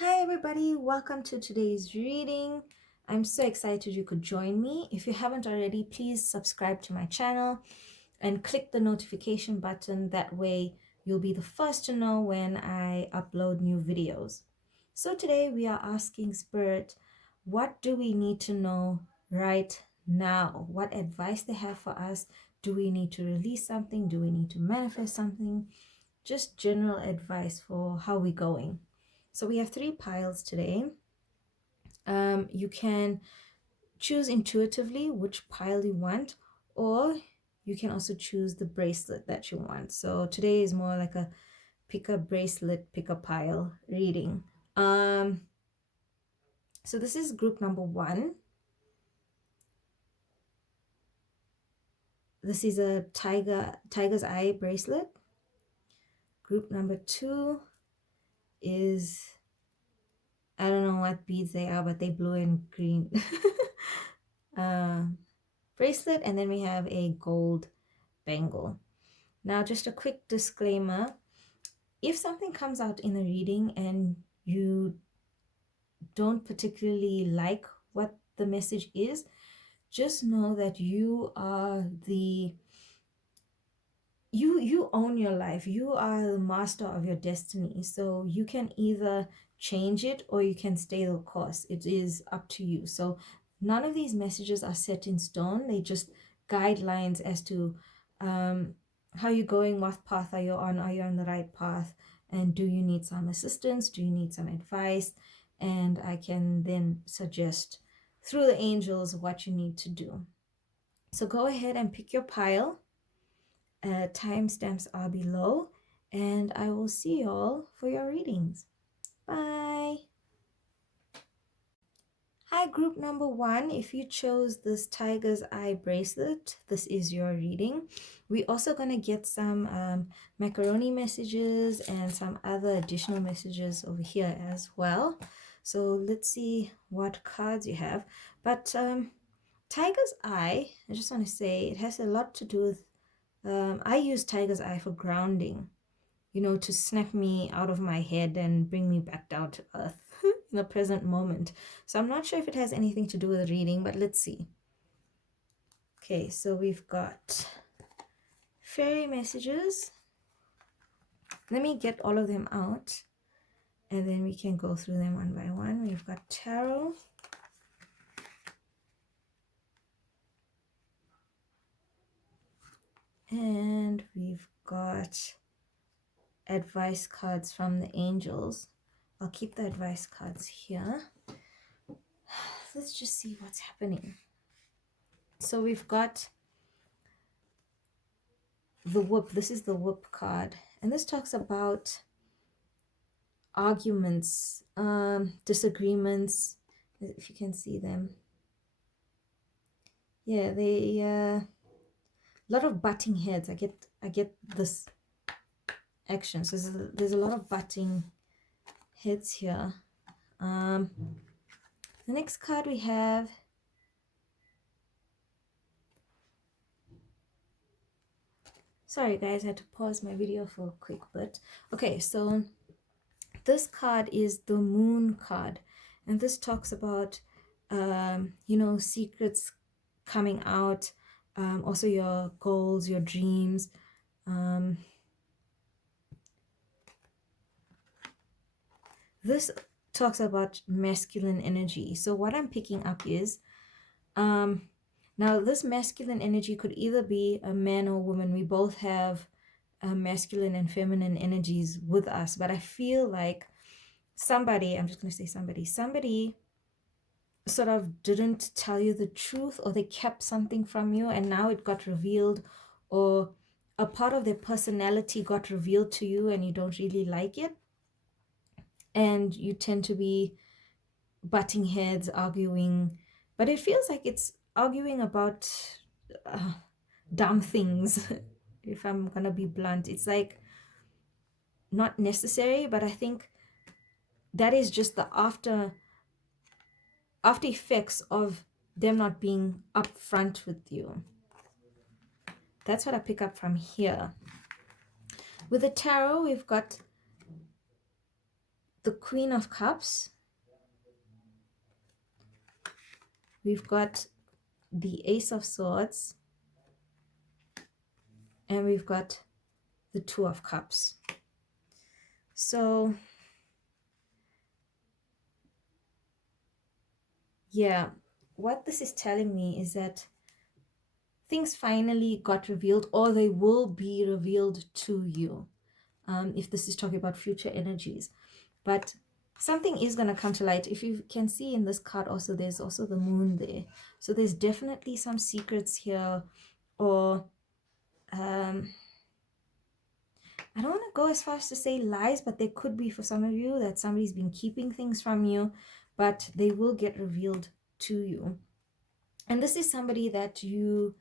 Hi everybody, welcome to today's reading. I'm so excited you could join me. If you haven't already, please subscribe to my channel and click the notification button. That way you'll be the first to know when I upload new videos. So today we are asking Spirit, what do we need to know right now? What advice they have for us? Do we need to release something? Do we need to manifest something? Just general advice for how we're going. So we have 3 piles today. You can choose intuitively which pile you want, or you can also choose the bracelet that you want. So today is more like a pick a bracelet, pick a pile reading. So this is group number 1. This is a tiger's eye bracelet. Group number 2 is, I don't know what beads they are, but they blue and green. Bracelet, and then we have a gold bangle. Now, just a quick disclaimer. If something comes out in a reading and you don't particularly like what the message is, just know that you are you own your life. You are the master of your destiny. So you can either change it or you can stay the course. It is up to you. So none of these messages are set in stone. They just guidelines as to how you're going, what path are you on the right path, and do you need some assistance, do you need some advice, and I can then suggest through the angels what you need to do. So go ahead and pick your pile. Timestamps are below, and I will see you all for your readings. Bye. Hi, group number 1. If you chose this tiger's eye bracelet, this is your reading. We're also going to get some macaroni messages and some other additional messages over here as well. So let's see what cards you have. But tiger's eye, I just want to say, it has a lot to do with I use tiger's eye for grounding, to snap me out of my head and bring me back down to earth in the present moment. So I'm not sure if it has anything to do with reading, but let's see. Okay, so we've got fairy messages. Let me get all of them out, and then we can go through them one by one. We've got tarot. And we've got advice cards from the angels. I'll keep the advice cards here. Let's just see what's happening. So we've got the whoop. This is the whoop card. And this talks about arguments, disagreements, if you can see them. Yeah, they a lot of butting heads. I get this action. So there's a lot of butting heads here. The next card we have, sorry guys, I had to pause my video for a quick bit. Okay, so this card is the moon card, and this talks about secrets coming out, also your goals, your dreams. This talks about masculine energy. So what I'm picking up is now this masculine energy could either be a man or woman. We both have masculine and feminine energies with us, but I feel like somebody, I'm just going to say somebody sort of didn't tell you the truth, or they kept something from you and now it got revealed, or a part of their personality got revealed to you and you don't really like it, and you tend to be butting heads, arguing, but it feels like it's arguing about dumb things. If I'm gonna be blunt, it's like not necessary, but I think that is just the after effects of them not being upfront with you. That's what I pick up from here. With the tarot, we've got the Queen of Cups. We've got the Ace of Swords. And we've got the Two of Cups. So, yeah, what this is telling me is that things finally got revealed, or they will be revealed to you, if this is talking about future energies. But something is going to come to light. If you can see in this card also, there's also the moon there. So there's definitely some secrets here, or I don't want to go as far as to say lies, but there could be for some of you that somebody's been keeping things from you, but they will get revealed to you. And this is somebody that you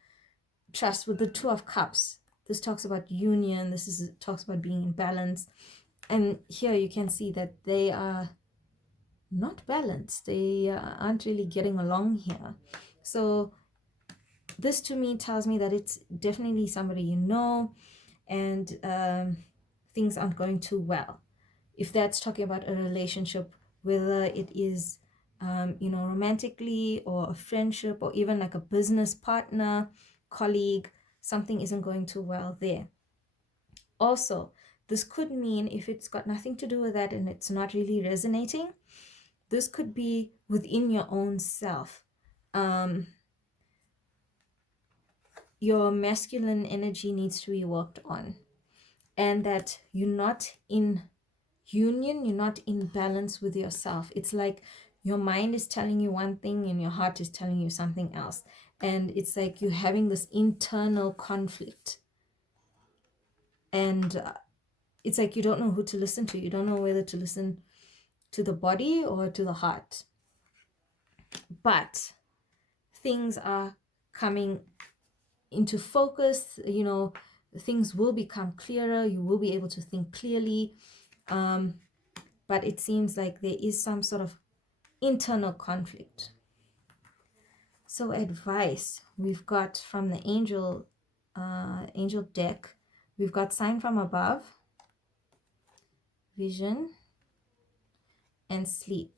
trust. With the Two of Cups, this talks about union. This talks about being in balance. And here you can see that they are not balanced. They aren't really getting along here. So this to me tells me that it's definitely somebody you know, and things aren't going too well. If that's talking about a relationship, whether it is romantically, or a friendship, or even like a business partner, colleague, something isn't going too well there. Also, this could mean, if it's got nothing to do with that and it's not really resonating, this could be within your own self. Your masculine energy needs to be worked on, and that you're not in union, you're not in balance with yourself. It's like your mind is telling you one thing and your heart is telling you something else, and it's like you're having this internal conflict, and it's like you don't know who to listen to. You don't know whether to listen to the body or to the heart. But things are coming into focus. Things will become clearer. You will be able to think clearly. But it seems like there is some sort of internal conflict. So advice we've got from the angel deck. We've got sign from above, vision, and sleep.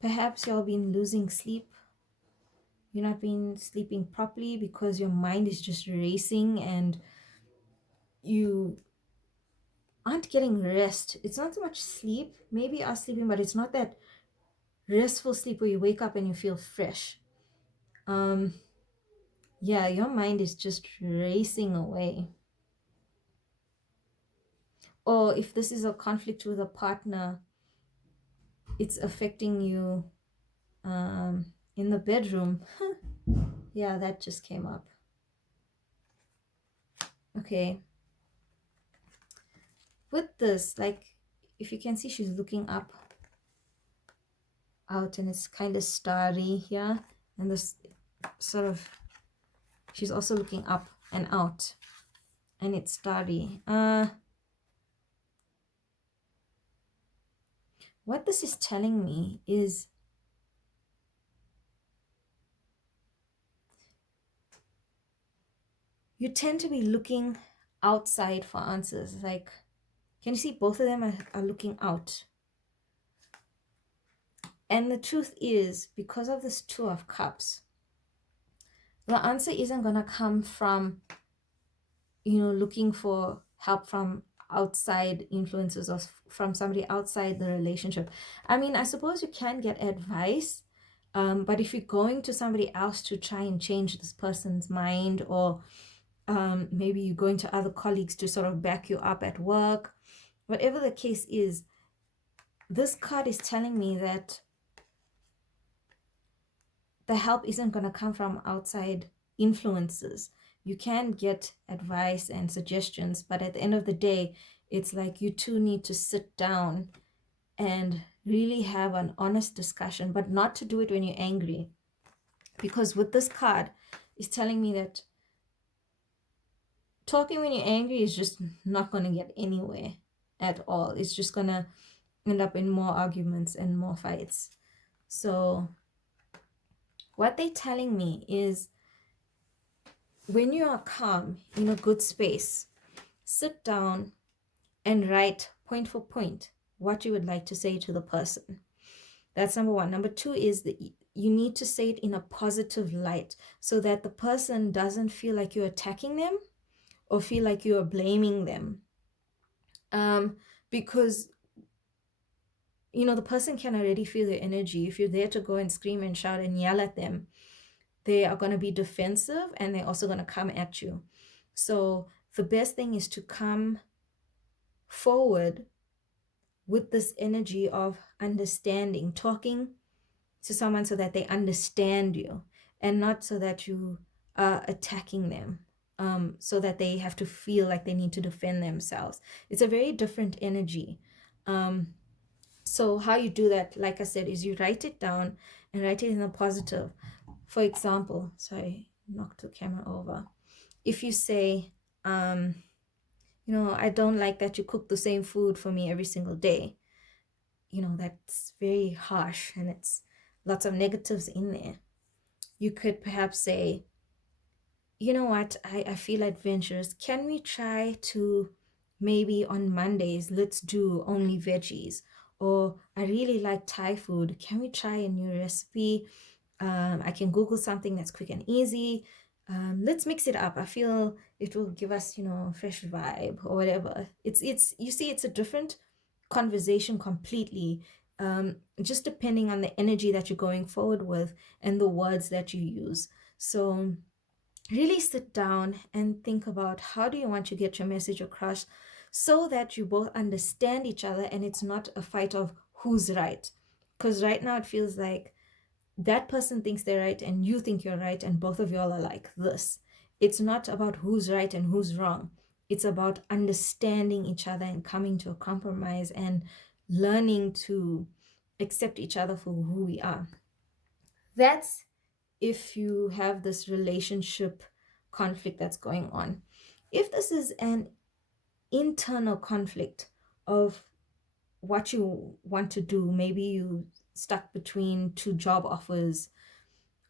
Perhaps you've been losing sleep. You're not been sleeping properly because your mind is just racing and you aren't getting rest. It's not so much sleep. Maybe you are sleeping, but it's not that restful sleep where you wake up and you feel fresh. Yeah, your mind is just racing away. Or if this is a conflict with a partner, it's affecting you in the bedroom. Yeah, that just came up. Okay. With this, like, if you can see, she's looking up out and it's kind of starry here, and this sort of, she's also looking up and out and it's starry. What this is telling me is you tend to be looking outside for answers. Like, can you see both of them are looking out? And the truth is, because of this Two of Cups, the answer isn't going to come from, looking for help from outside influences or from somebody outside the relationship. I mean, I suppose you can get advice, but if you're going to somebody else to try and change this person's mind, or maybe you're going to other colleagues to sort of back you up at work, whatever the case is, this card is telling me that the help isn't going to come from outside influences. You can get advice and suggestions, but at the end of the day, it's like you two need to sit down and really have an honest discussion, but not to do it when you're angry. Because with this card, it's telling me that talking when you're angry is just not going to get anywhere at all. It's just going to end up in more arguments and more fights. So what they're telling me is, when you are calm, in a good space, sit down and write point for point what you would like to say to the person. That's number one. Number two is that you need to say it in a positive light so that the person doesn't feel like you're attacking them or feel like you are blaming them. Because, you know, the person can already feel your energy. If you're there to go and scream and shout and yell at them, they are going to be defensive and they're also going to come at you. So the best thing is to come forward with this energy of understanding, talking to someone so that they understand you and not so that you are attacking them, so that they have to feel like they need to defend themselves. It's a very different energy. So how you do that, like I said, is you write it down and write it in a positive. For example, sorry, knocked the camera over. If you say, you know, I don't like that you cook the same food for me every single day. You know, that's very harsh and it's lots of negatives in there. You could perhaps say, you know what, I feel adventurous. Can we try to maybe on Mondays, let's do only veggies? Or I really like Thai food. Can we try a new recipe? I can Google something that's quick and easy. Let's mix it up. I feel it will give us, you know, a fresh vibe or whatever. It's you see, it's a different conversation completely, just depending on the energy that you're going forward with and the words that you use. So really sit down and think about how do you want to get your message across so that you both understand each other and it's not a fight of who's right. Because right now it feels like that person thinks they're right and you think you're right and both of y'all are like this. It's not about who's right and who's wrong. It's about understanding each other and coming to a compromise and learning to accept each other for who we are. That's if you have this relationship conflict that's going on. If this is an internal conflict of what you want to do, maybe you stuck between two job offers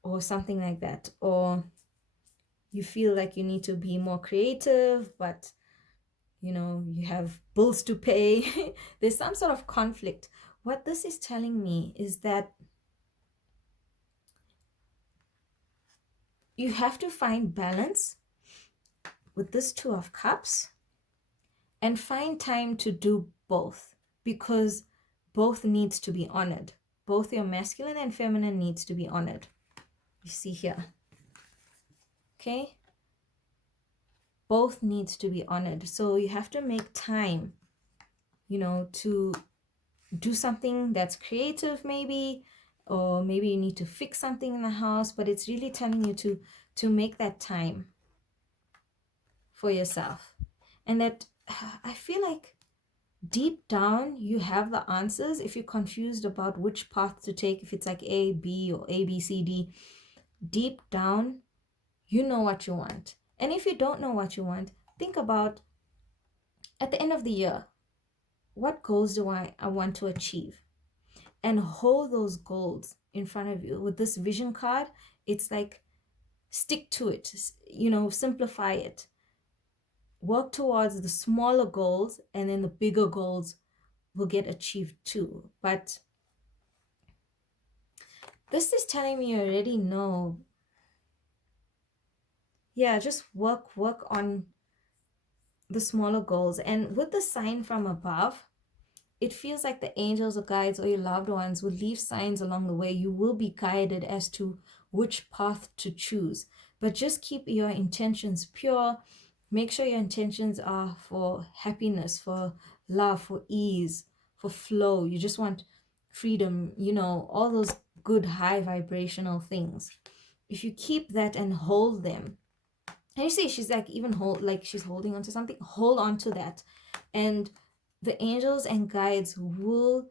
or something like that, or you feel like you need to be more creative, but you know, you have bills to pay. There's some sort of conflict. What this is telling me is that you have to find balance with this Two of Cups and find time to do both, because both needs to be honored. Both your masculine and feminine needs to be honored. You see here. Okay? Both needs to be honored. So you have to make time, you know, to do something that's creative maybe, or maybe you need to fix something in the house, but it's really telling you to make that time for yourself. And that I feel like deep down you have the answers. If you're confused about which path to take, if it's like A, B, or A, B, C, D, deep down you know what you want. And if you don't know what you want, think about at the end of the year, what goals do I want to achieve? And hold those goals in front of you. With this vision card, it's like stick to it, you know, simplify it. Work towards the smaller goals and then the bigger goals will get achieved too. But this is telling me you already know. Yeah, just work on the smaller goals. And with the sign from above, it feels like the angels or guides or your loved ones will leave signs along the way. You will be guided as to which path to choose. But just keep your intentions pure. Make sure your intentions are for happiness, for love, for ease, for flow. You just want freedom, you know, all those good high vibrational things. If you keep that and hold them, and you see she's like even she's holding on to something, hold on to that. And the angels and guides will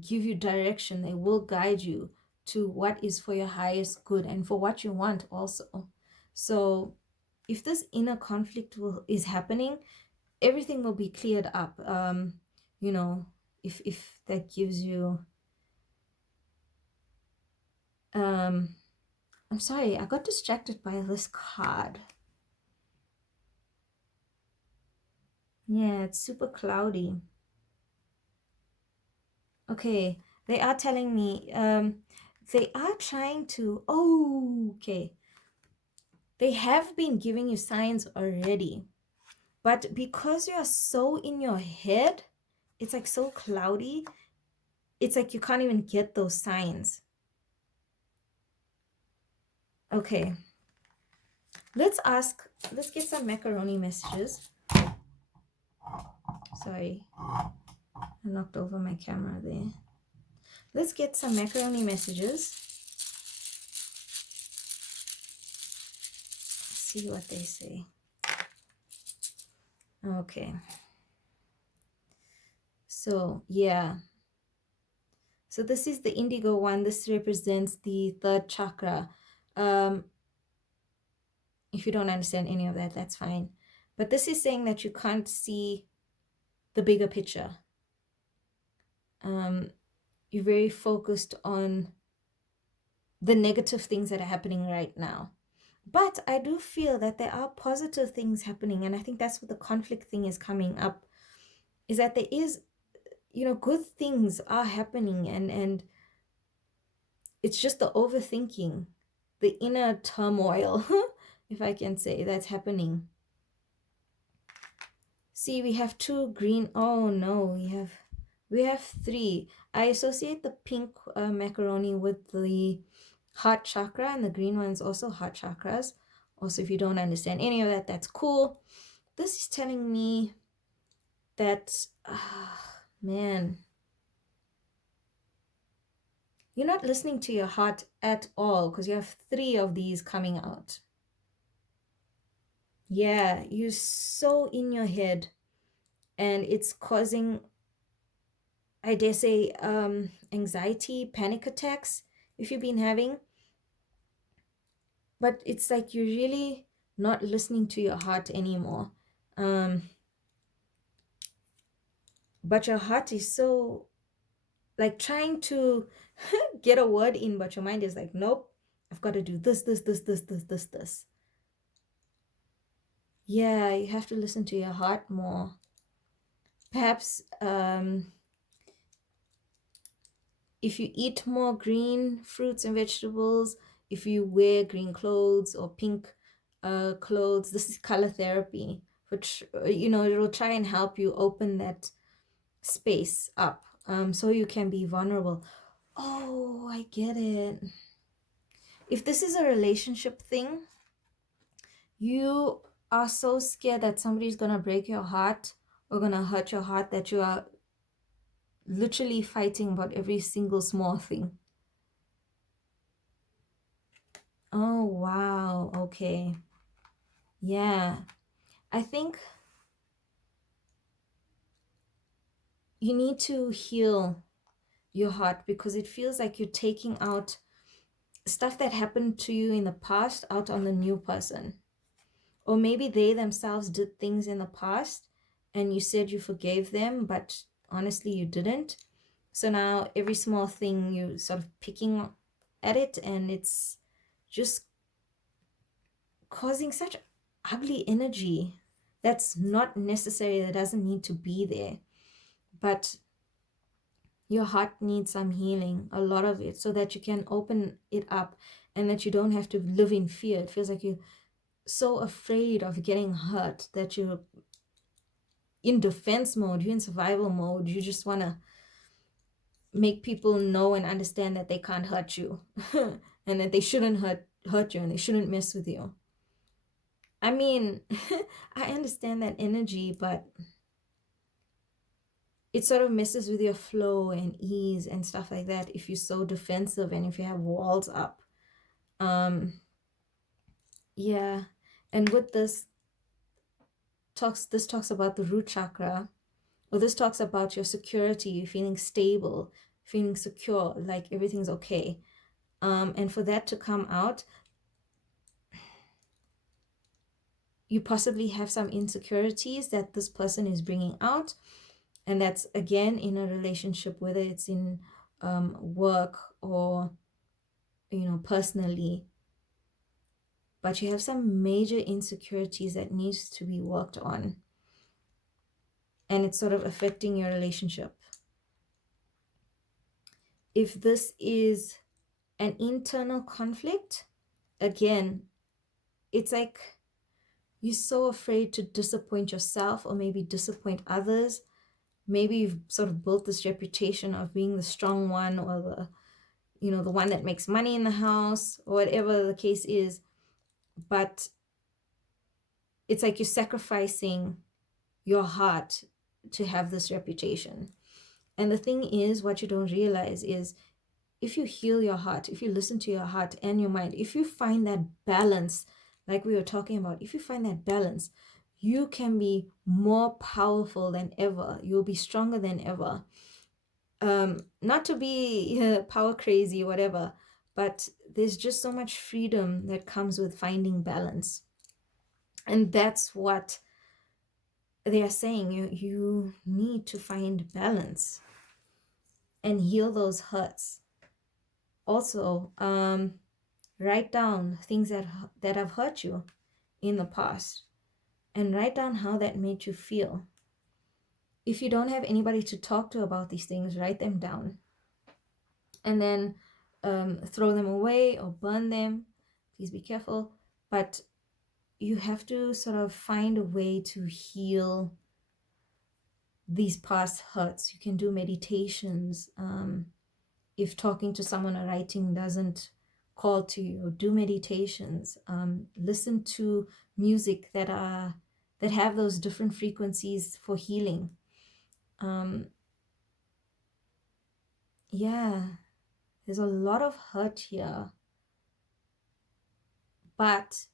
give you direction. They will guide you to what is for your highest good and for what you want also. So if this inner conflict is happening, everything will be cleared up. You know, if that gives you I'm sorry, I got distracted by this card. Yeah, it's super cloudy. Okay, they are telling me, they are trying to, okay. They have been giving you signs already, but because you're so in your head, it's like so cloudy. It's like you can't even get those signs. Okay, let's get some macaroni messages. Sorry, I knocked over my camera there. Let's get some macaroni messages. See what they say. Okay. So, yeah. So this is the indigo one. This represents the third chakra. If you don't understand any of that, that's fine. But this is saying that you can't see the bigger picture. You're very focused on the negative things that are happening right now. But I do feel that there are positive things happening. And I think that's what the conflict thing is coming up, is that there is, good things are happening. And it's just the overthinking, the inner turmoil, if I can say, that's happening. See, we have 2 green. Oh no, we have 3. I associate the pink macaroni with the heart chakra, and the green one's also heart chakras. Also, if you don't understand any of that, that's cool. This is telling me that, man, you're not listening to your heart at all, because you have 3 of these coming out. Yeah, you're so in your head, and it's causing, I dare say, anxiety, panic attacks, if you've been having. But it's like you're really not listening to your heart anymore. But your heart is so, like, trying to get a word in, but your mind is like, nope, I've got to do this, this, this, this, this, this, this. Yeah, you have to listen to your heart more. Perhaps if you eat more green fruits and vegetables, if you wear green clothes or pink clothes, this is color therapy, which, it'll try and help you open that space up, so you can be vulnerable. Oh, I get it. If this is a relationship thing, you are so scared that somebody's gonna break your heart or gonna hurt your heart that you are literally fighting about every single small thing. Oh, wow. Okay. Yeah. I think you need to heal your heart, because it feels like you're taking out stuff that happened to you in the past out on the new person. Or maybe they themselves did things in the past and you said you forgave them, but honestly you didn't. So now every small thing you're sort of picking at it, and it's just causing such ugly energy that's not necessary, that doesn't need to be there. But your heart needs some healing, a lot of it, so that you can open it up and that you don't have to live in fear. It feels like you're so afraid of getting hurt that you're in defense mode, you're in survival mode. You just want to make people know and understand that they can't hurt you and that they shouldn't hurt you and they shouldn't mess with you. I mean, I understand that energy, but it sort of messes with your flow and ease and stuff like that if you're so defensive and if you have walls up. Yeah. And with this talks about the root chakra. Well, this talks about your security, feeling stable, feeling secure, like everything's okay. And for that to come out, you possibly have some insecurities that this person is bringing out. And that's, again, in a relationship, whether it's in work or, personally. But you have some major insecurities that needs to be worked on. And it's sort of affecting your relationship. If this is an internal conflict, again, it's like you're so afraid to disappoint yourself or maybe disappoint others. Maybe you've sort of built this reputation of being the strong one, or the one that makes money in the house, or whatever the case is. But it's like you're sacrificing your heart to have this reputation. And the thing is, what you don't realize is, if you heal your heart, if you listen to your heart and your mind, if you find that balance, like we were talking about, if you find that balance, you can be more powerful than ever. You'll be stronger than ever. Not to be power crazy, whatever, but there's just so much freedom that comes with finding balance. And that's what they are saying. You need to find balance and heal those hurts. Also, write down things that have hurt you in the past, and write down how that made you feel. If you don't have anybody to talk to about these things, write them down, and then throw them away or burn them. Please be careful. But you have to sort of find a way to heal these past hurts. You can do meditations. If talking to someone or writing doesn't call to you, do meditations. Listen to music that have those different frequencies for healing. Yeah, there's a lot of hurt here, but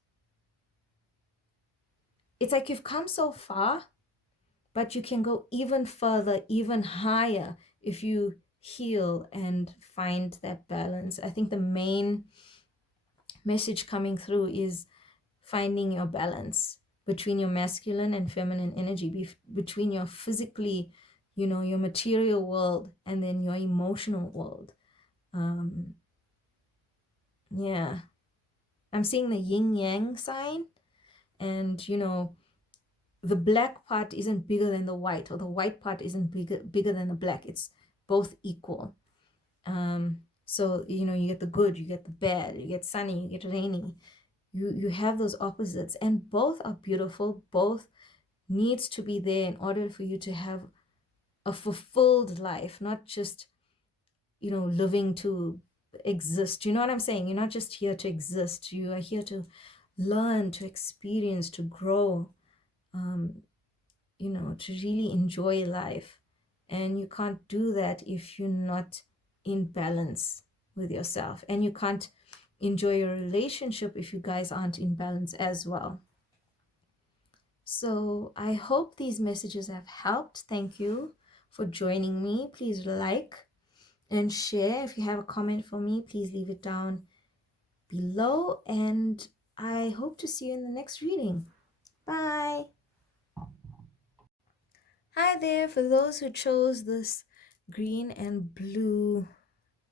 it's like you've come so far, but you can go even further, even higher, if you heal and find that balance. I think the main message coming through is finding your balance between your masculine and feminine energy, between your physically, your material world, and then your emotional world. Yeah, I'm seeing the yin yang sign, and the black part isn't bigger than the white, or the white part isn't bigger than the black. It's both equal. So you get the good, you get the bad, you get sunny, you get rainy. You have those opposites, and both are beautiful. Both needs to be there in order for you to have a fulfilled life, not just living to exist. You know what I'm saying? You're not just here to exist. You are here to learn, to experience, to grow, to really enjoy life. And you can't do that if you're not in balance with yourself, and you can't enjoy your relationship if you guys aren't in balance as well. So I hope these messages have helped. Thank you for joining me. Please like and share. If you have a comment for me, please leave it down below, and I hope to see you in the next reading. Bye. Hi there. For those who chose this green and blue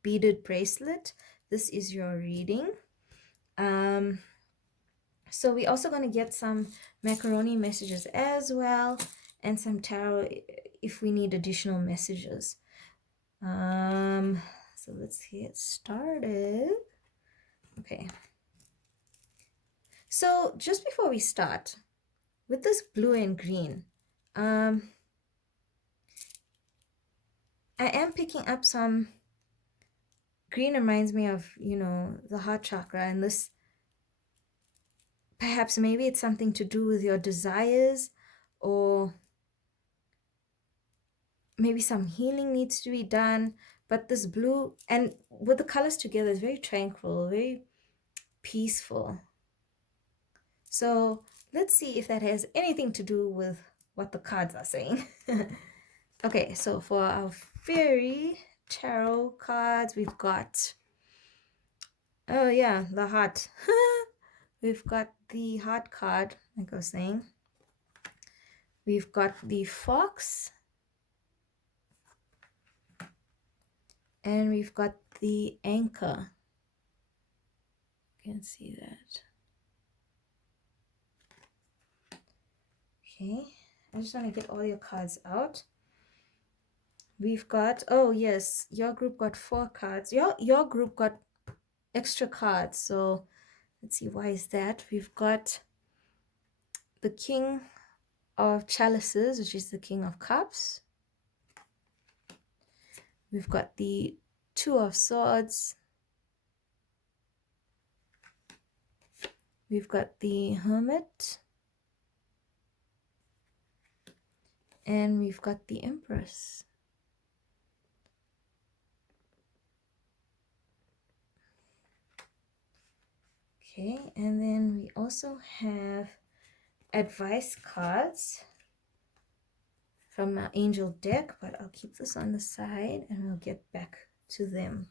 beaded bracelet, this is your reading. So we're also going to get some macaroni messages as well, and some tarot if we need additional messages. So let's get started. Okay. So just before we start with this blue and green, I am picking up some green. Reminds me of, the heart chakra, and this, perhaps maybe it's something to do with your desires, or maybe some healing needs to be done. But this blue, and with the colors together, is very tranquil, very peaceful. So let's see if that has anything to do with what the cards are saying. Okay, so for our fairy tarot cards, we've got, oh yeah, the heart. We've got the heart card, like I was saying. We've got the fox. And we've got the anchor. You can see that. Okay, I just want to get all your cards out. we've got, oh yes, your group got 4 cards. Your group got extra cards. So let's see, why is that? We've got the King of Chalices, which is the King of Cups. We've got the Two of Swords. We've got the Hermit. And we've got the Empress. Okay, and then we also have advice cards from our angel deck, but I'll keep this on the side and we'll get back to them.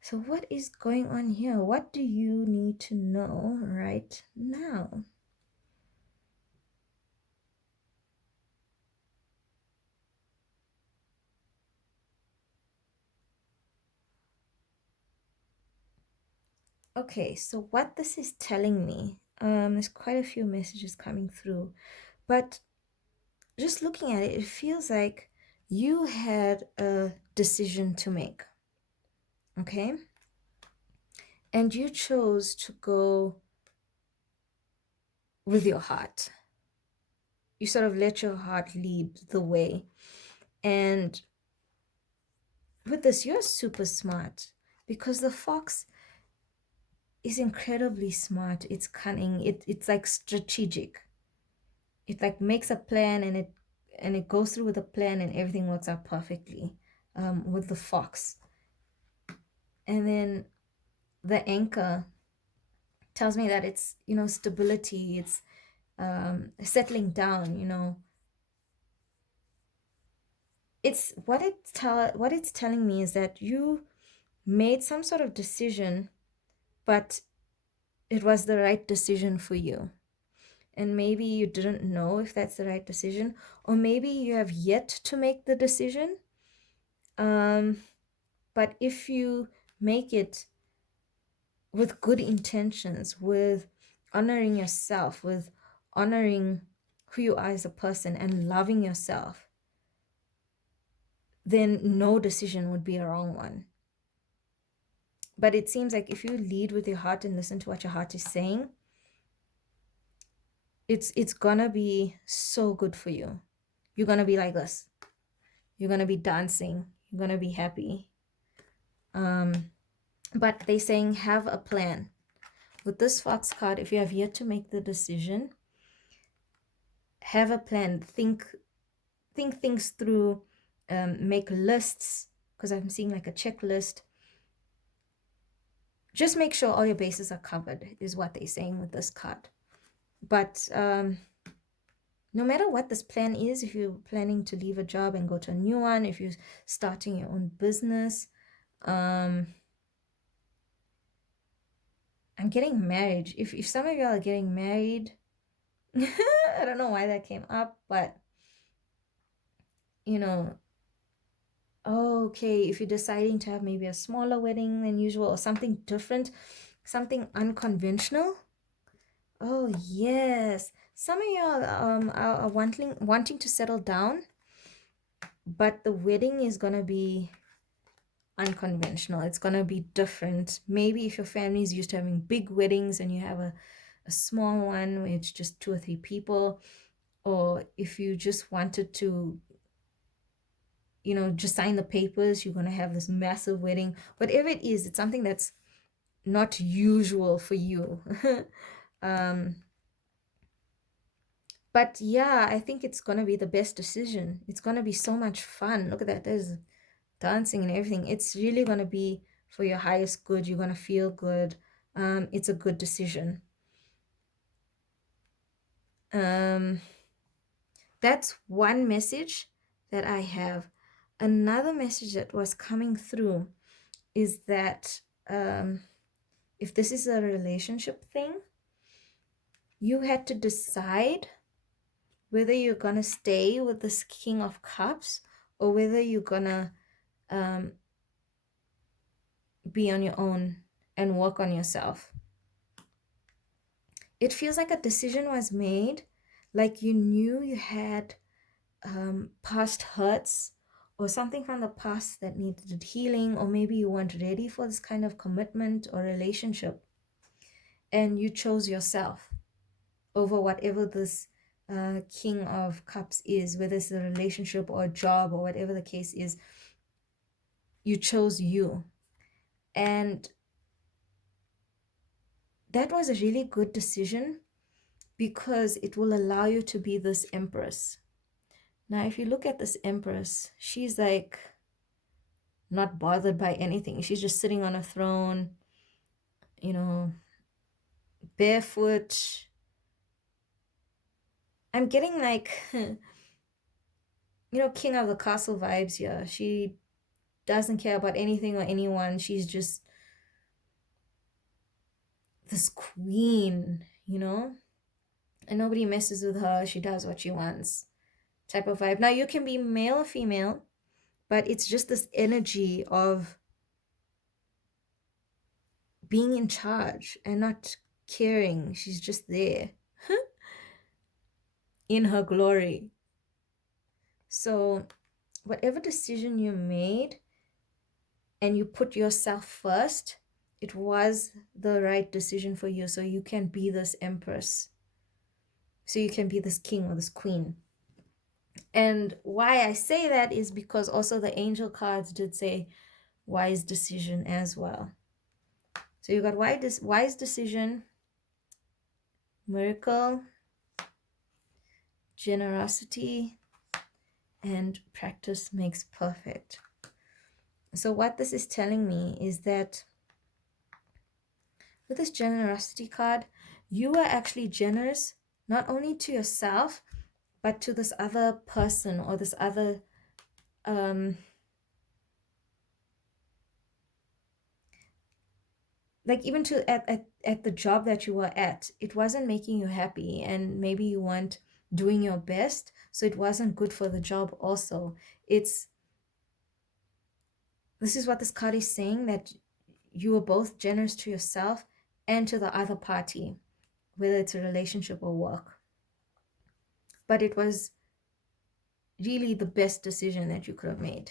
So what is going on here? What do you need to know right now? Okay, so what this is telling me, there's quite a few messages coming through, but just looking at it, it feels like you had a decision to make, okay? And you chose to go with your heart. You sort of let your heart lead the way. And with this, you're super smart because the fox is incredibly smart. It's cunning. It's like strategic. It like makes a plan and it goes through with the plan and everything works out perfectly with the fox. And then the anchor tells me that it's, you know, stability, it's settling down, you know. It's what it's telling me is that you made some sort of decision, but it was the right decision for you. And maybe you didn't know if that's the right decision, or maybe you have yet to make the decision. But if you make it with good intentions, with honoring yourself, with honoring who you are as a person and loving yourself, then no decision would be a wrong one. But it seems like if you lead with your heart and listen to what your heart is saying, it's gonna be so good for you. You're gonna be like this. You're gonna be dancing. You're gonna be happy. But they're saying have a plan. With this fox card, if you have yet to make the decision, have a plan. Think things through. Make lists, because I'm seeing like a checklist. Just make sure all your bases are covered is what they're saying with this card. But no matter what this plan is, if you're planning to leave a job and go to a new one, if you're starting your own business, I'm getting married. If some of y'all are getting married, I don't know why that came up, but you know, okay, if you're deciding to have maybe a smaller wedding than usual or something different, something unconventional. Oh yes, some of y'all are wanting to settle down, but the wedding is gonna be unconventional. It's gonna be different. Maybe if your family is used to having big weddings and you have a small one where it's just 2 or 3 people, or if you just wanted to, you know, just sign the papers, you're gonna have this massive wedding. Whatever it is, it's something that's not usual for you. But yeah, I think it's gonna be the best decision. It's gonna be so much fun. Look at that. There's dancing and everything. It's really gonna be for your highest good. You're gonna feel good. It's a good decision. That's one message that I have. Another message that was coming through is that if this is a relationship thing, you had to decide whether you're gonna stay with this King of Cups or whether you're gonna be on your own and work on yourself. It feels like a decision was made, like you knew you had past hurts or something from the past that needed healing, or maybe you weren't ready for this kind of commitment or relationship, and you chose yourself over whatever this King of Cups is, whether it's a relationship or a job or whatever the case is. You chose you. And that was a really good decision, because it will allow you to be this empress. Now, if you look at this empress, she's like not bothered by anything. She's just sitting on a throne, you know, barefoot. I'm getting like, king of the castle vibes here. She doesn't care about anything or anyone. She's just this queen, and nobody messes with her. She does what she wants type of vibe. Now, you can be male or female, but it's just this energy of being in charge and not caring. She's just there in her glory. So whatever decision you made and you put yourself first, it was the right decision for you. So you can be this empress. So you can be this king or this queen. And why I say that is because also the angel cards did say wise decision as well. So you got wise decision, miracle, generosity, and practice makes perfect. So what this is telling me is that with this generosity card, you are actually generous not only to yourself, but to this other person or this other like even to at the job that you were at, it wasn't making you happy, and maybe you weren't doing your best, so it wasn't good for the job also. This is what this card is saying, that you were both generous to yourself and to the other party, whether it's a relationship or work. But it was really the best decision that you could have made,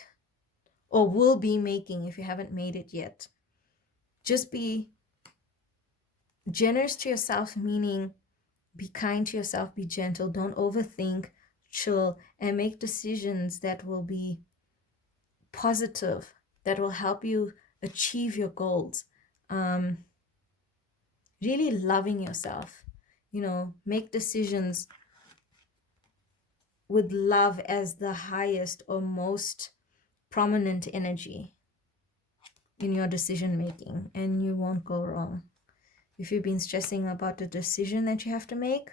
or will be making if you haven't made it yet. Just be generous to yourself, meaning be kind to yourself, be gentle, don't overthink, chill, and make decisions that will be positive, that will help you achieve your goals. Really loving yourself, make decisions with love as the highest or most prominent energy in your decision making, and you won't go wrong. If you've been stressing about the decision that you have to make,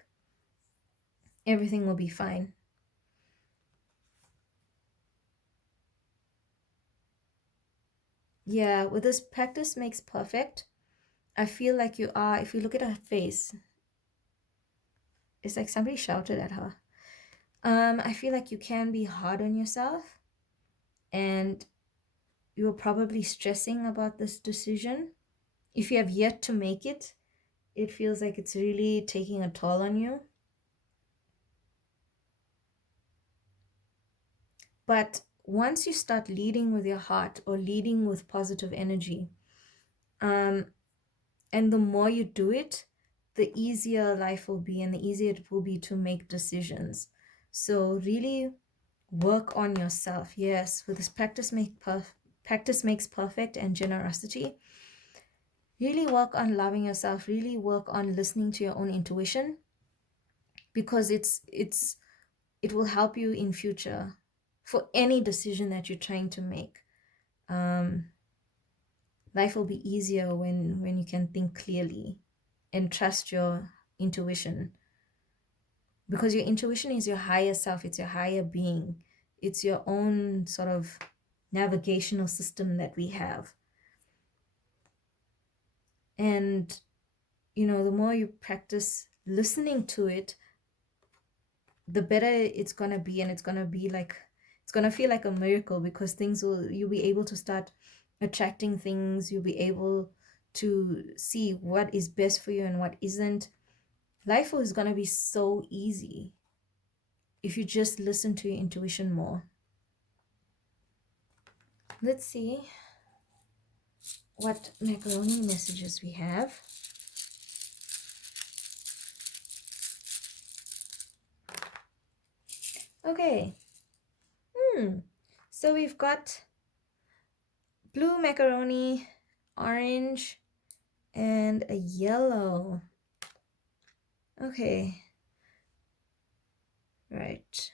everything will be fine. Yeah, with this practice makes perfect, I feel like you are, if you look at her face, it's like somebody shouted at her. I feel like you can be hard on yourself, and you're probably stressing about this decision. If you have yet to make it, it feels like it's really taking a toll on you. But once you start leading with your heart or leading with positive energy, and the more you do it, the easier life will be and the easier it will be to make decisions. So really work on yourself. Yes, with this practice makes perfect and generosity. Really work on loving yourself. Really work on listening to your own intuition, because it will help you in future for any decision that you're trying to make. Life will be easier when you can think clearly and trust your intuition, because your intuition is your higher self. It's your higher being. It's your own sort of navigational system that we have. And the more you practice listening to it, the better it's gonna be, and it's gonna feel like a miracle, because you'll be able to start attracting things. You'll be able to see what is best for you and what isn't. Life is gonna be so easy if you just listen to your intuition more. Let's see what macaroni messages we have. Okay. So we've got blue macaroni, orange, and a yellow. Okay. Right.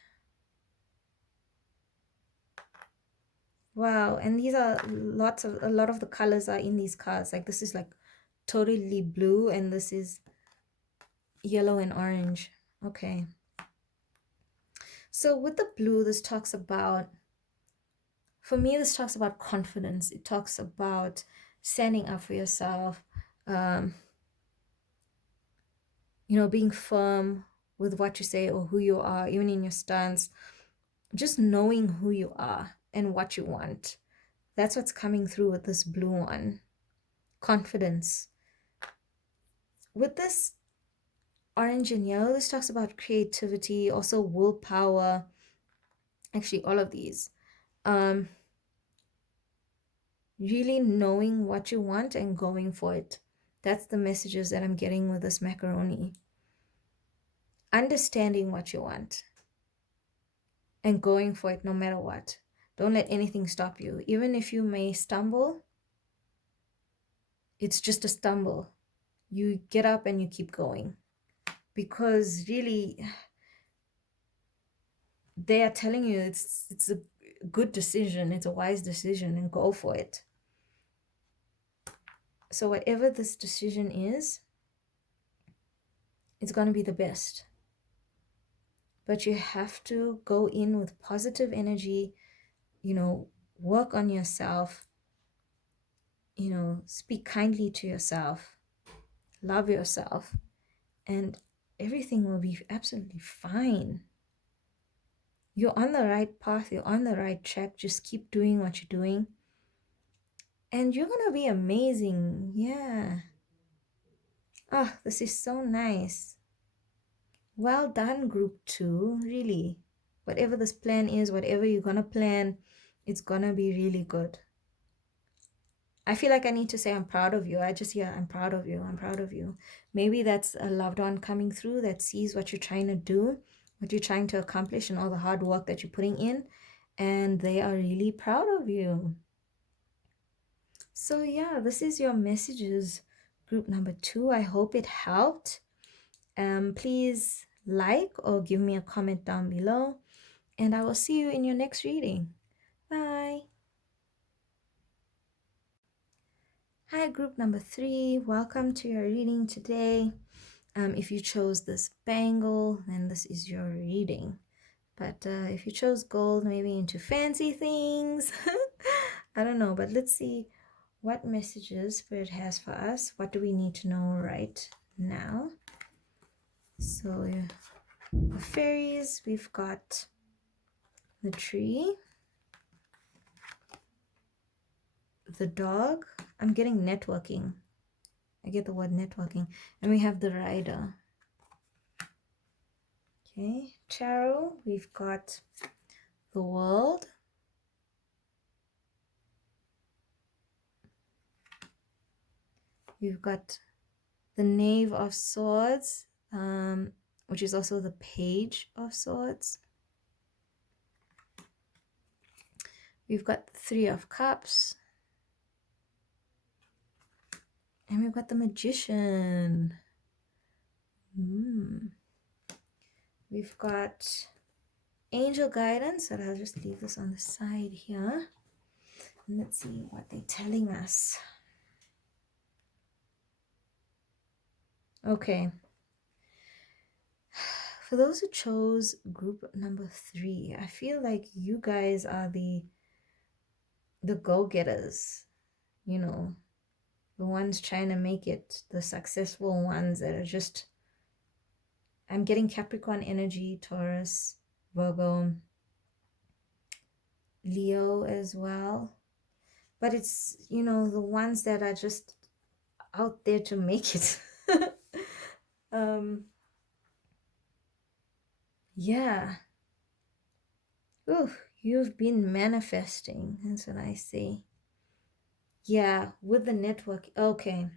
Wow. And these are a lot of the colors are in these cards. Like this is like totally blue and this is yellow and orange. Okay. So with the blue, this talks about, for me, this talks about confidence. It talks about standing up for yourself, being firm with what you say or who you are, even in your stance, just knowing who you are and what you want. That's what's coming through with this blue one. Confidence. With this orange and yellow, this talks about creativity, also willpower. Actually, all of these. Really knowing what you want and going for it. That's the messages that I'm getting with this macaroni. Understanding what you want and going for it no matter what. Don't let anything stop you. Even if you may stumble, it's just a stumble. You get up and you keep going. Because really, they are telling you it's a good decision, it's a wise decision, and go for it. So whatever this decision is, it's going to be the best. But you have to go in with positive energy, work on yourself, speak kindly to yourself, love yourself, and everything will be absolutely fine. You're on the right path, you're on the right track. Just keep doing what you're doing. And you're going to be amazing. Yeah. Oh, this is so nice. Well done, group 2. Really. Whatever this plan is, whatever you're going to plan, it's going to be really good. I feel like I need to say I'm proud of you. I'm proud of you. I'm proud of you. Maybe that's a loved one coming through that sees what you're trying to do, what you're trying to accomplish, and all the hard work that you're putting in. And they are really proud of you. So yeah, this is your messages, group number 2. I hope it helped. Please like or give me a comment down below. And I will see you in your next reading. Bye. Hi, group number 3. Welcome to your reading today. If you chose this bangle, then this is your reading. But if you chose gold, maybe into fancy things, I don't know. But let's see what messages Spirit has for us. What do we need to know right now? So the fairies, we've got the tree, the dog. I'm getting networking. I get the word networking. And we have the rider. Okay, tarot, we've got the world. We've got the knave of swords, which is also the page of swords. We've got the 3 of cups. And we've got the magician. We've got angel guidance. So I'll just leave this on the side here. And let's see what they're telling us. Okay. For those who chose group number 3, I feel like you guys are the go-getters, the ones trying to make it, the successful ones that are just, I'm getting Capricorn energy, Taurus, Virgo, Leo as well. But it's, the ones that are just out there to make it. Yeah. Ooh, You've been manifesting. That's what I say. Yeah, with the network. Okay.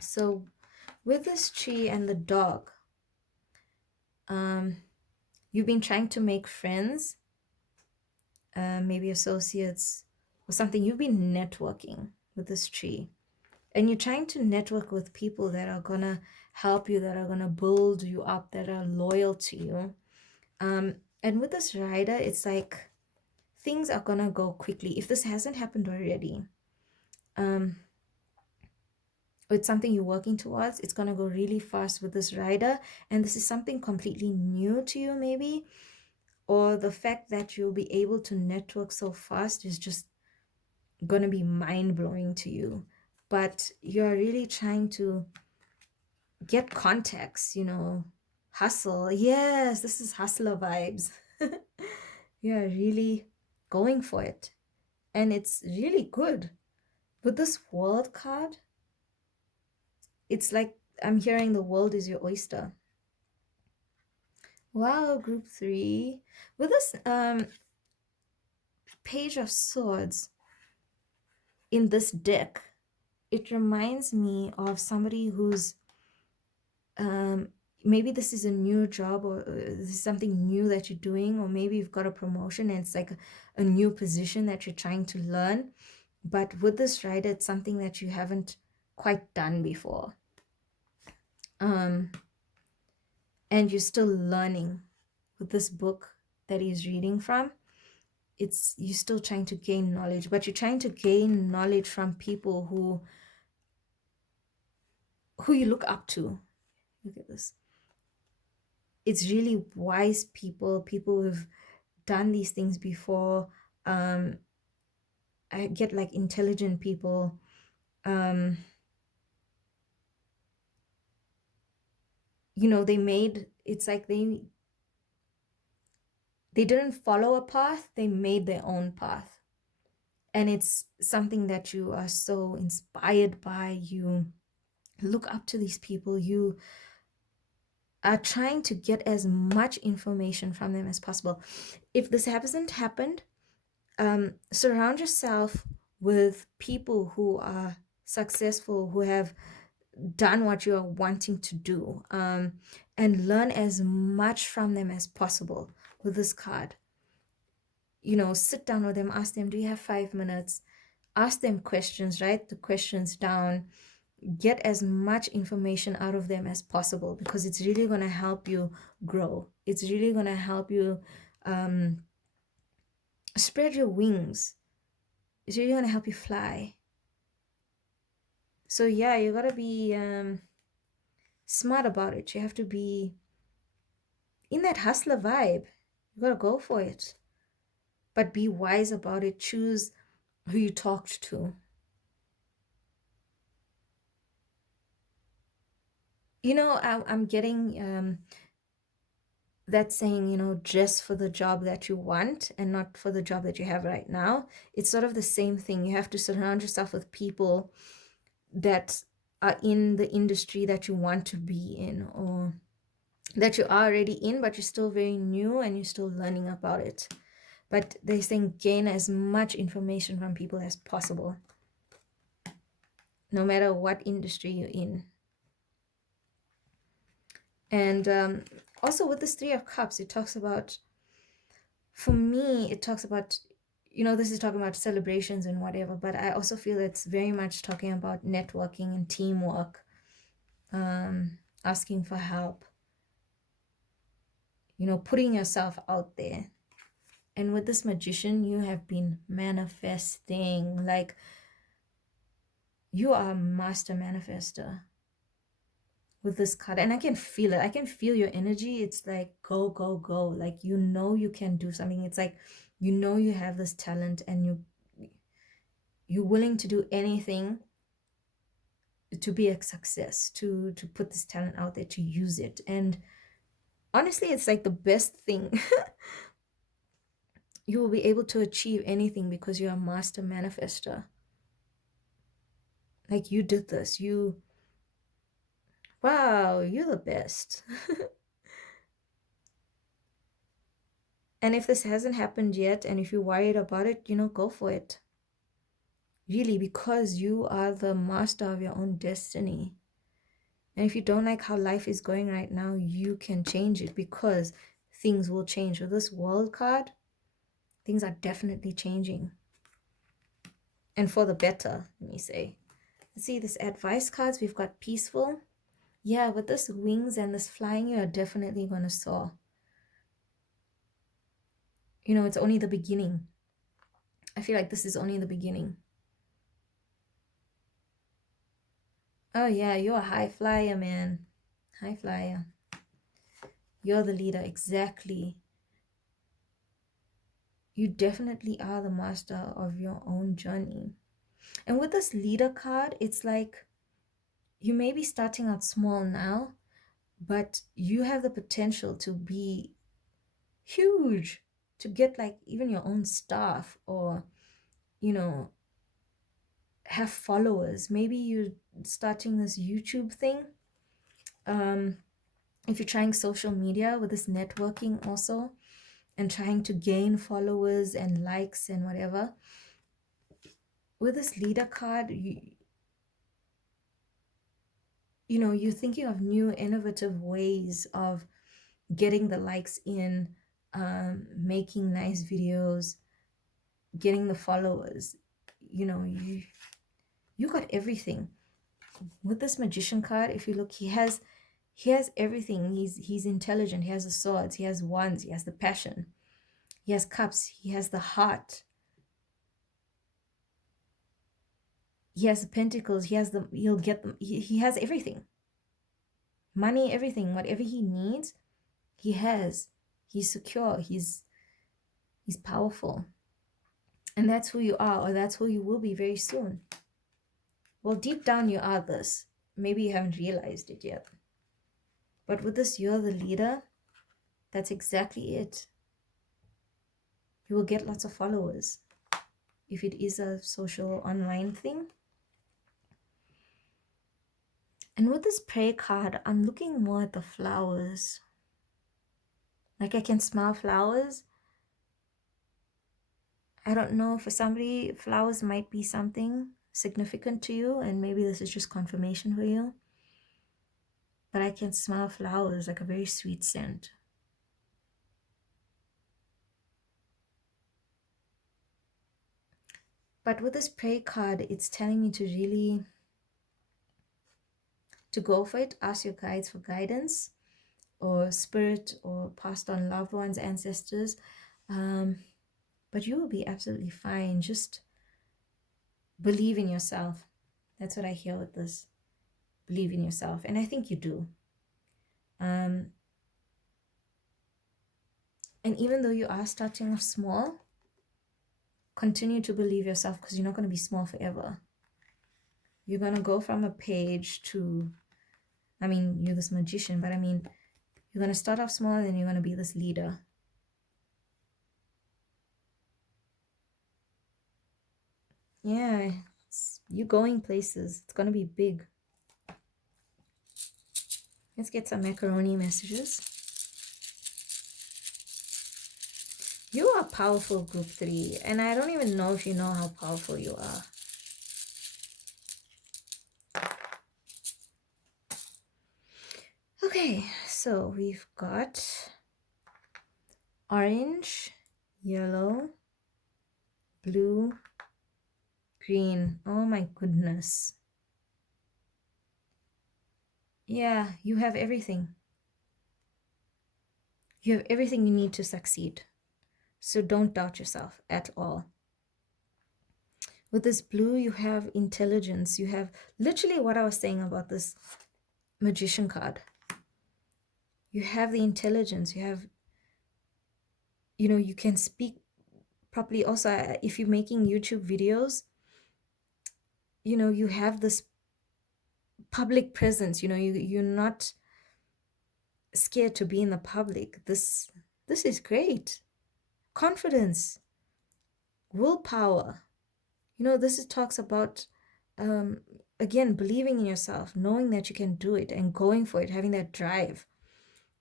So with this tree and the dog, you've been trying to make friends, maybe associates or something. You've been networking with this tree. And you're trying to network with people that are gonna help you, that are gonna build you up, that are loyal to you. And with this rider, it's like things are gonna go quickly. If this hasn't happened already, it's something you're working towards, it's gonna go really fast with this rider. And this is something completely new to you, maybe. Or the fact that you'll be able to network so fast is just gonna be mind-blowing to you. But you're really trying to get contacts, hustle. Yes, this is hustler vibes. You're really going for it. And it's really good. With this world card, it's like I'm hearing the world is your oyster. Wow, group 3. With this page of swords in this deck, it reminds me of somebody who's maybe this is a new job, or this is something new that you're doing, or maybe you've got a promotion and it's like a new position that you're trying to learn. But with this rider, it's something that you haven't quite done before. And you're still learning with this book that he's reading from. You're still trying to gain knowledge, but you're trying to gain knowledge from people who you look up to. Look at this. It's really wise people who've done these things before. I get like intelligent people. It's like they didn't follow a path, they made their own path. And it's something that you are so inspired by. You look up to these people. You are trying to get as much information from them as possible. If this hasn't happened, surround yourself with people who are successful, who have done what you are wanting to do, and learn as much from them as possible with this card. Sit down with them, ask them, do you have 5 minutes? Ask them questions, write the questions down, get as much information out of them as possible, because it's really going to help you grow. It's really going to help you spread your wings. It's really going to help you fly. So yeah, you got to be smart about it. You have to be in that hustler vibe. You got to go for it. But be wise about it. Choose who you talked to. I'm getting that saying, dress for the job that you want and not for the job that you have right now. It's sort of the same thing. You have to surround yourself with people that are in the industry that you want to be in, or that you are already in, but you're still very new and you're still learning about it. But they're saying gain as much information from people as possible, no matter what industry you're in. And also with this 3 of Cups, it talks about, for me, it talks about, this is talking about celebrations and whatever, but I also feel it's very much talking about networking and teamwork, asking for help, putting yourself out there. And with this Magician, you have been manifesting. Like, you are a master manifester with this card. And I can feel it. I can feel your energy. It's like, go, go, go. Like, you can do something. It's like, you have this talent, and you're willing to do anything to be a success, to put this talent out there, to use it. And honestly, it's like the best thing. You will be able to achieve anything because you're a master manifester. Like, you did this. Wow, you're the best. And if this hasn't happened yet, and if you're worried about it, you know, go for it. Really, because you are the master of your own destiny. And if you don't like how life is going right now, you can change it, because things will change. With this world card, things are definitely changing. And for the better, let me say. Let's see, this advice cards, we've got peaceful. Yeah, with this wings and this flying, you are definitely going to soar. You know, it's only the beginning. I feel like this is only the beginning. Oh yeah, you're a high flyer, man. High flyer. You're the leader, exactly. You definitely are the master of your own journey. And with this leader card, it's like you may be starting out small now, but you have the potential to be huge, to get like even your own staff, or, you know, have followers. Maybe you're starting this YouTube thing. If you're trying social media with this networking also, and trying to gain followers and likes and whatever, with this leader card, you know, you're thinking of new innovative ways of getting the likes in, making nice videos, getting the followers. You know, you got everything. With this magician card, if you look, he has everything. He's intelligent. He has the swords, he has wands, he has the passion, he has cups, he has the heart, he has the pentacles, he'll get them. He has everything. Money, everything, whatever he needs, he has. He's secure, he's powerful. And that's who you are, or that's who you will be very soon. Well, deep down you are this. Maybe you haven't realized it yet. But with this, you're the leader. That's exactly it. You will get lots of followers if it is a social online thing. And with this prayer card, I'm looking more at the flowers. Like I can smell flowers. I don't know, for somebody, flowers might be something significant to you, and maybe this is just confirmation for you. But I can smell flowers, like a very sweet scent. But with this prayer card, it's telling me to really, to go for it. Ask your guides for guidance, or spirit, or passed on loved ones, ancestors. But you will be absolutely fine. Just believe in yourself. That's what I hear with this. Believe in yourself. And I think you do. And even though you are starting off small, continue to believe yourself, because you're not going to be small forever. You're going to go from a page to, I mean, you're this magician, but I mean, you're going to start off small, and then you're going to be this leader. Yeah, you're going places. It's going to be big. Let's get some macaroni messages. You are powerful, group 3, and I don't even know if you know how powerful you are. Okay, so we've got orange, yellow, blue, green. Oh my goodness. Yeah, you have everything. You have everything you need to succeed. So don't doubt yourself at all. With this blue, you have intelligence. You have literally what I was saying about this magician card. You have the intelligence. You have, you know, you can speak properly. Also, if you're making YouTube videos, you know, you have this public presence. You know, you're not scared to be in the public. This is great. Confidence, willpower. You know, this talks about, again, believing in yourself, knowing that you can do it and going for it, having that drive.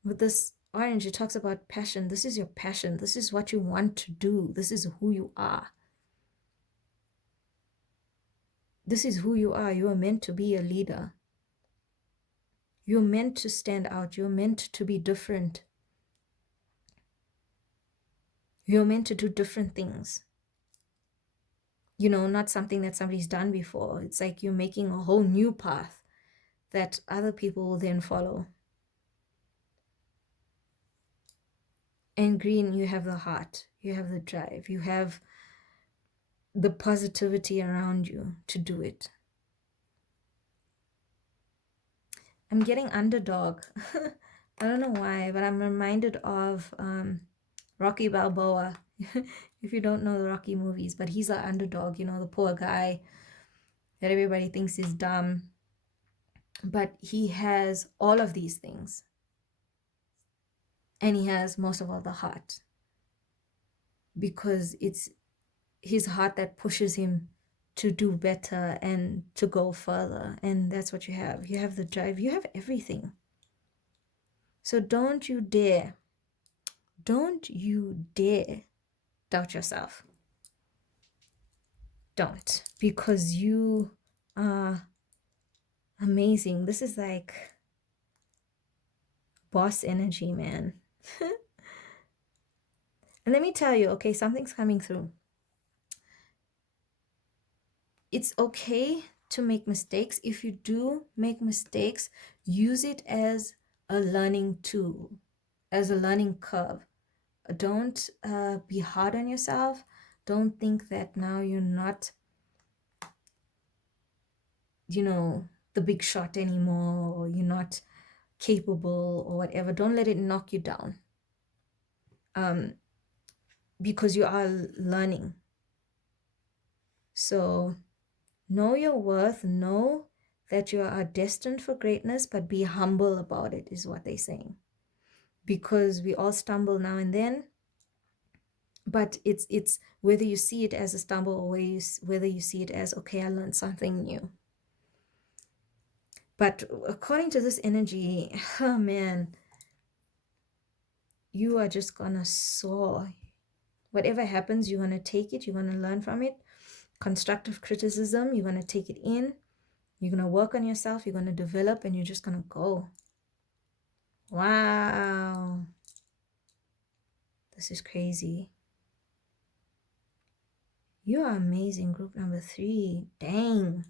With this orange, it talks about passion. This is your passion. This is what you want to do. This is who you are. This is who you are. You are meant to be a leader. You're meant to stand out. You're meant to be different. You're meant to do different things. You know, not something that somebody's done before. It's like you're making a whole new path that other people will then follow. And green, you have the heart. You have the drive. You have the positivity around you to do it. I'm getting underdog. I don't know why, but I'm reminded of Rocky Balboa. If you don't know the Rocky movies, but he's an underdog, you know, the poor guy that everybody thinks is dumb. But he has all of these things. And he has most of all the heart. Because it's his heart that pushes him to do better and to go further. And that's what you have. You have the drive. You have everything. So don't you dare doubt yourself. Don't. Because you are amazing. This is like boss energy, man. And let me tell you, okay, something's coming through. It's okay to make mistakes. If you do make mistakes, use it as a learning tool, as a learning curve. Don't be hard on yourself. Don't think that now you're not, you know, the big shot anymore, or you're not capable or whatever. Don't let it knock you down. Because you are learning. So know your worth, know that you are destined for greatness, but be humble about it, is what they're saying. Because we all stumble now and then, but it's whether you see it as a stumble or whether you see it as, okay, I learned something new. But according to this energy, oh man, you are just gonna soar. Whatever happens, you're gonna take it, you're gonna learn from it. Constructive criticism, you're gonna take it in, you're gonna work on yourself, you're gonna develop, and you're just gonna go. Wow, this is crazy. You are amazing, group number 3. Dang.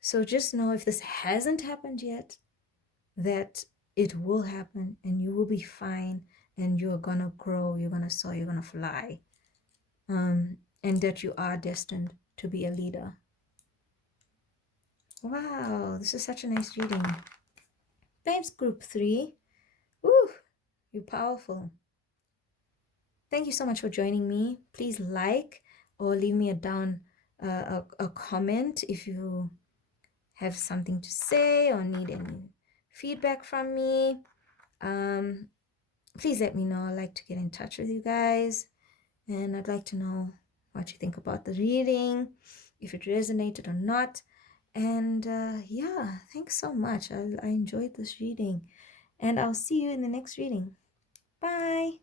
So just know, if this hasn't happened yet, that it will happen, and you will be fine, and you're gonna grow, you're gonna soar, you're gonna fly, and that you are destined to be a leader. Wow, this is such a nice reading. Thanks, group 3. Woo, you're powerful. Thank you so much for joining me. Please like or leave me a comment if you have something to say or need any feedback from me. Please let me know. I'd like to get in touch with you guys, and I'd like to know what you think about the reading, if it resonated or not. And yeah, thanks so much. I enjoyed this reading, and I'll see you in the next reading. Bye.